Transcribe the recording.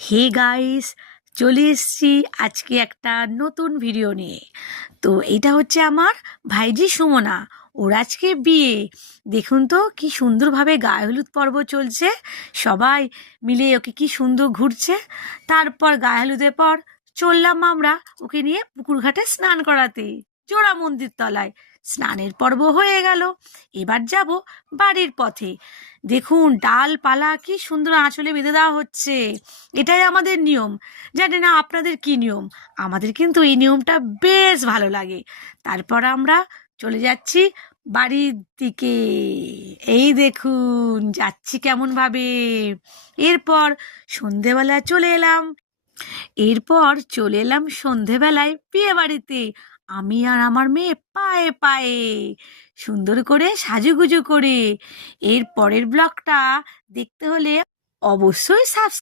Hey guys, চলে এসেছি আজকে একটা নতুন ভিডিও নিয়ে। তো এটা হচ্ছে আমার ভাইজি সুমনা। ওর আজকে বিয়ে। দেখুন তো কি সুন্দরভাবে গায়ে হলুদ পর্ব চলছে। সবাই মিলে ওকে কি সুন্দর ঘুরছে। তারপর গায়ে হলুদের পর চললাম আমরা ওকে নিয়ে পুকুর ঘাটে স্নান করাতে, জোড়া মন্দির তলায়। স্নানের পর্ব হয়ে গেল, এবার যাব বাড়ির পথে। দেখুন ডালপালা কি সুন্দর আঁচলে বেঁধে দেওয়া হচ্ছে। এটাই আমাদের নিয়ম। জানি না আপনাদের কি নিয়ম, আমাদের কিন্তু এই নিয়মটা বেশ ভালো লাগে। তারপর আমরা চলে যাচ্ছি বাড়ির দিকে। এই দেখুন যাচ্ছি কেমন ভাবে। এরপর সন্ধেবেলা চলে এলাম। সন্ধেবেলায় বিয়ে বাড়িতে। আমি আর আমার মেয়ে পায়ে পায়ে সুন্দর করে সাজুগুজু করে। এর পরের ব্লগটা দেখতে হলে অবশ্যই সাবস্ক্রাইব